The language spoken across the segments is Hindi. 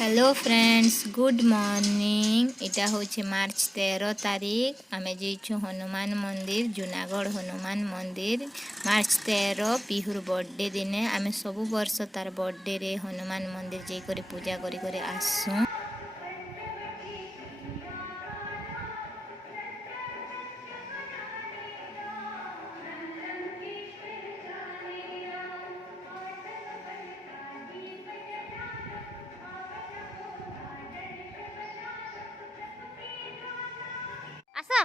Hello friends, good morning. इटा होचे मार्च 13 तारीख। आमे जेइछु हनुमान मंदिर, जूनागढ़ हनुमान मंदिर। मार्च 13 पिहुर बर्थडे दिने आमे सबु वर्ष तार बर्थडे रे हनुमान मंदिर जेई करी पूजा करी करी आसु। आसा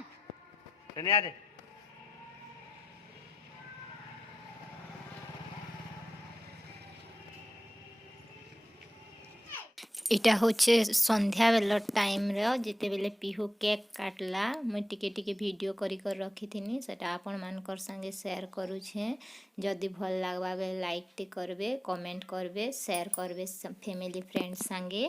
इटा होचे संध्या बेल टाइम रे जिते बेले पिहू केक काटला। मुई टिके टिके वीडियो करी कर रखी थिनी, सेटा आपण मानकर संगे शेयर करू छे। जदि भल लागबा बे लाइक टी करबे, कमेंट करबे, शेयर करबे फैमिली फ्रेंड्स संगे।